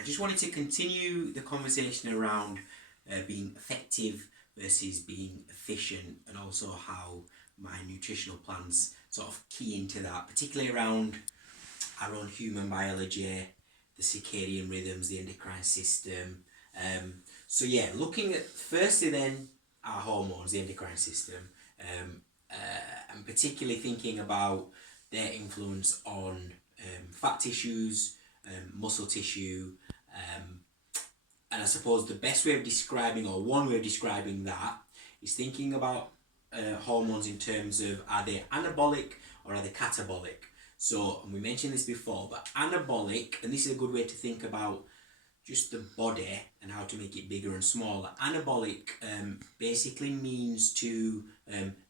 I just wanted to continue the conversation around being effective versus being efficient, and also how my nutritional plans sort of key into that, particularly around our own human biology, the circadian rhythms, the endocrine system. So yeah, looking at firstly then our hormones, the endocrine system, and particularly thinking about their influence on fat tissues, muscle tissue, and I suppose the best way of describing, or one way of describing that, is thinking about hormones in terms of, are they anabolic or are they catabolic? So, and we mentioned this before, but anabolic, and this is a good way to think about just the body and how to make it bigger and smaller. Anabolic basically means to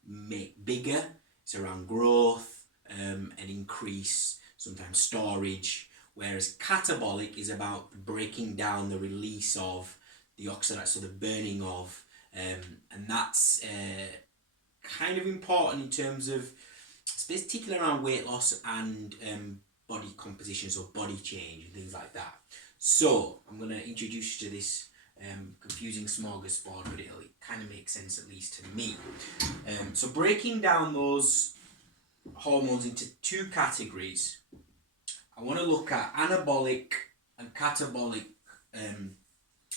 make bigger. It's around growth and increase, sometimes storage. Whereas catabolic is about breaking down the release of the oxidants, so the burning of, and that's kind of important in terms of, particularly around weight loss and body composition, so body change and things like that. So I'm going to introduce you to this confusing smorgasbord, but it'll kind of make sense, at least to me. So breaking down those hormones into two categories, I want to look at anabolic and catabolic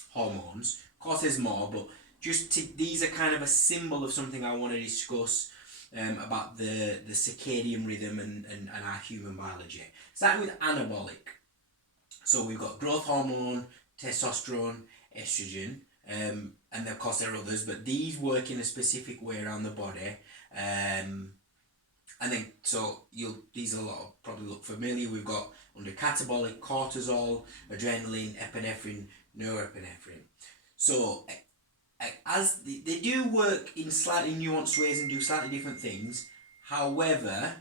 hormones. Of course there's more, but these are kind of a symbol of something I want to discuss about the circadian rhythm and our human biology. Starting with anabolic. So we've got growth hormone, testosterone, estrogen, and of course there are others, but these work in a specific way around the body. And then, so these are a lot of, probably look familiar. We've got under catabolic, cortisol, adrenaline, epinephrine, norepinephrine. So as they do work in slightly nuanced ways and do slightly different things. However,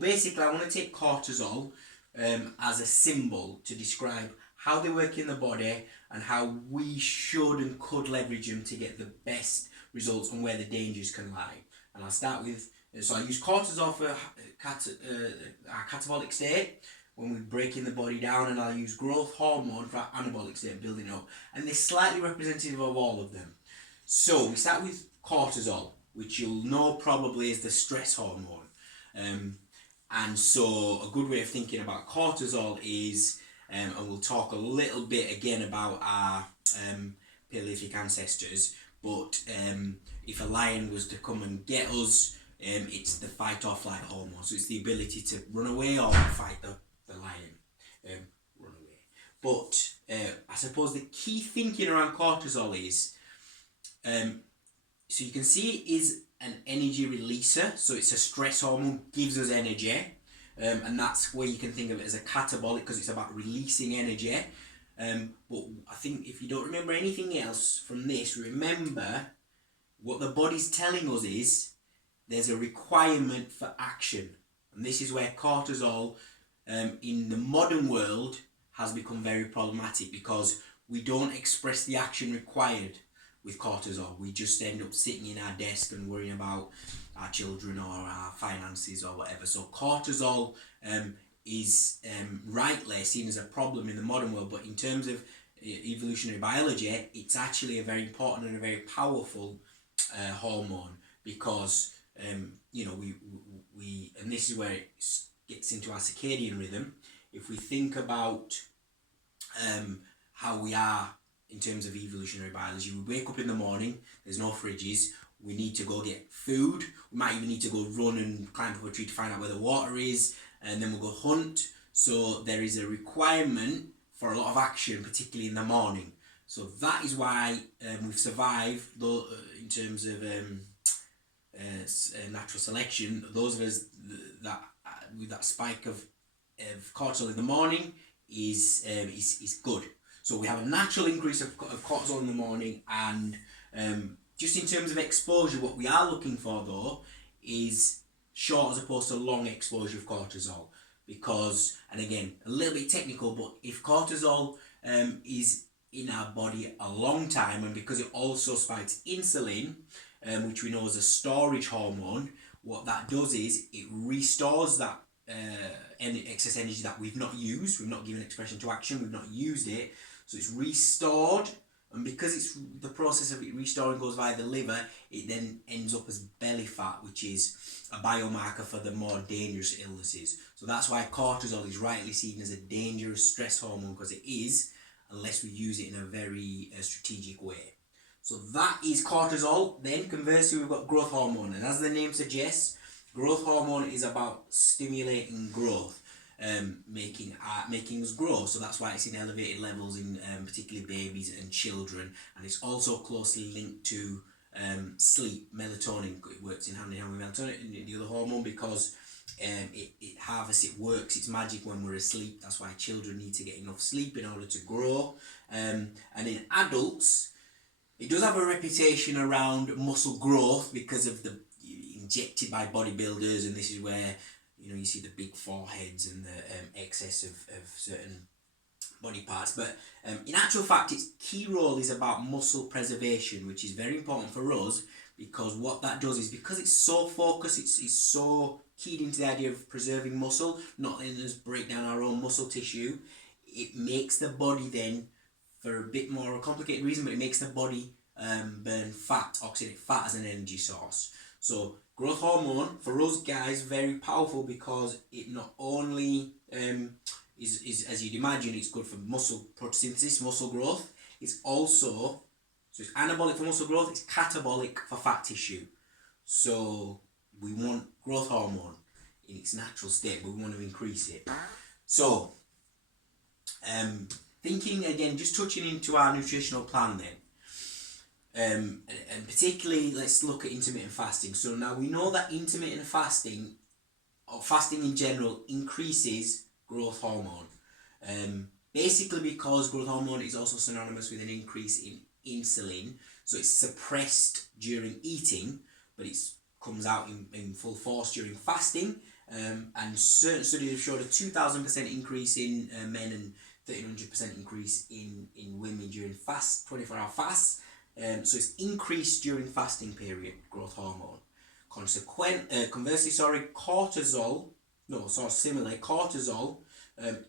basically I want to take cortisol as a symbol to describe how they work in the body and how we should and could leverage them to get the best results and where the dangers can lie. And I'll start with, so I use cortisol for our catabolic state, when we're breaking the body down, and I'll use growth hormone for our anabolic state, building up. And they're slightly representative of all of them. So we start with cortisol, which you'll know probably is the stress hormone. And so a good way of thinking about cortisol is, and we'll talk a little bit again about our Paleolithic ancestors, but if a lion was to come and get us, it's the fight or flight hormone. So it's the ability to run away or fight the lion, run away. But I suppose the key thinking around cortisol is, so you can see it is an energy releaser, so it's a stress hormone, gives us energy, and that's where you can think of it as a catabolic, because it's about releasing energy. But I think if you don't remember anything else from this, remember what the body's telling us is there's a requirement for action, and this is where cortisol in the modern world has become very problematic, because we don't express the action required with cortisol. We just end up sitting in our desk and worrying about our children or our finances or whatever. So cortisol is rightly seen as a problem in the modern world, but in terms of evolutionary biology, it's actually a very important and a very powerful hormone, because we and this is where it gets into our circadian rhythm. If we think about how we are in terms of evolutionary biology, we wake up in the morning, there's no fridges, we need to go get food, we might even need to go run and climb up a tree to find out where the water is, and then we'll go hunt. So there is a requirement for a lot of action, particularly in the morning. So that is why we've survived, though, in terms of natural selection. Those of us that with that spike of cortisol in the morning is good. So we have a natural increase of cortisol in the morning, and just in terms of exposure, what we are looking for though is short as opposed to long exposure of cortisol, because, and again, a little bit technical, but if cortisol is in our body a long time, and because it also spikes insulin, which we know is a storage hormone, what that does is it restores that any excess energy that we've not used, we've not given expression to action, we've not used it, so it's restored, and because it's the process of it restoring goes via the liver, it then ends up as belly fat, which is a biomarker for the more dangerous illnesses. So that's why cortisol is rightly seen as a dangerous stress hormone, because it is, unless we use it in a very strategic way. So that is cortisol. Then conversely, we've got growth hormone, and as the name suggests, growth hormone is about stimulating growth, making us grow. So that's why it's in elevated levels in particularly babies and children, and it's also closely linked to sleep. Melatonin, it works in hand with melatonin, the other hormone, because it harvests, it works, it's magic when we're asleep. That's why children need to get enough sleep in order to grow. And in adults, it does have a reputation around muscle growth because of the injected by bodybuilders, and this is where you see the big foreheads and the excess of certain body parts. But in actual fact, its key role is about muscle preservation, which is very important for us, because what that does is, because it's so focused, it's so keyed into the idea of preserving muscle, not letting us break down our own muscle tissue. It makes the body then, for a bit more complicated reason, but it makes the body burn fat, oxidative fat, as an energy source. So growth hormone for us guys, very powerful, because it not only is, as you'd imagine, it's good for muscle photosynthesis, muscle growth. It's also, so it's anabolic for muscle growth, it's catabolic for fat tissue. So we want growth hormone in its natural state, but we want to increase it. So thinking again, just touching into our nutritional plan then, and particularly let's look at intermittent fasting. So now we know that intermittent fasting, or fasting in general, increases growth hormone, basically because growth hormone is also synonymous with an increase in insulin. So it's suppressed during eating, but it comes out in full force during fasting. And certain studies have showed a 2,000% increase in men and 1,300% increase in women during 24-hour fasts. So it's increased during fasting period, growth hormone. Conversely, cortisol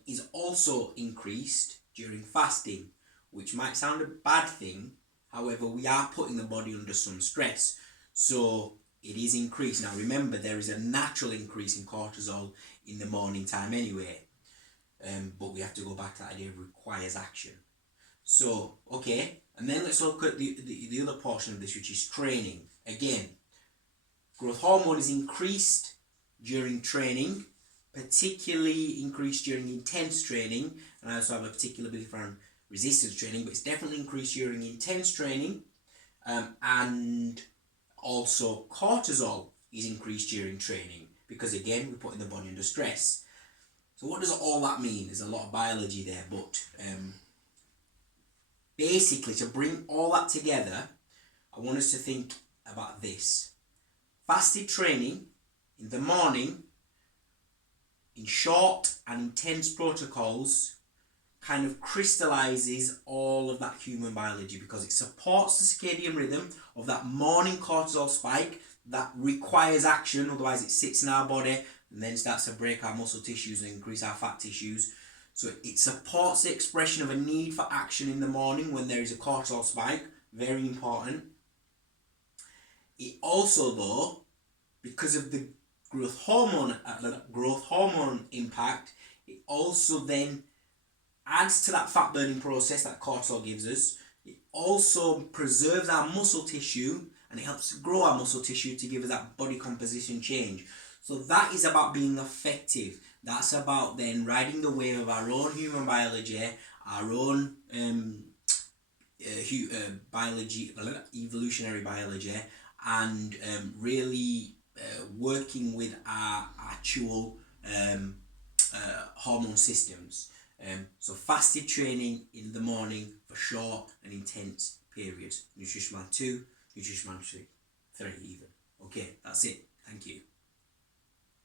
is also increased during fasting, which might sound a bad thing. However, we are putting the body under some stress, so it is increased. Now remember, there is a natural increase in cortisol in the morning time anyway, but we have to go back to that idea of requires action. So, okay, and then let's look at the other portion of this, which is training. Again, growth hormone is increased during training, particularly increased during intense training, and I also have a particular belief around resistance training, but it's definitely increased during intense training, and also cortisol is increased during training, because again, we're putting the body under stress. So what does all that mean? There's a lot of biology there, but basically, to bring all that together, I want us to think about this. Fasted training in the morning, in short and intense protocols, kind of crystallizes all of that human biology, because it supports the circadian rhythm of that morning cortisol spike that requires action, otherwise it sits in our body and then starts to break our muscle tissues and increase our fat tissues. So it supports the expression of a need for action in the morning when there is a cortisol spike, very important. It also, though, because of the growth hormone impact, it also then adds to that fat burning process that cortisol gives us. It also preserves our muscle tissue, and it helps to grow our muscle tissue to give us that body composition change. So that is about being effective. That's about then riding the wave of our own human biology, our own evolutionary biology, and really working with our actual hormone systems. So fasted training in the morning for short and intense periods. Nutrition Plan 2, Nutrition Plan 3 even. Okay, that's it. Thank you.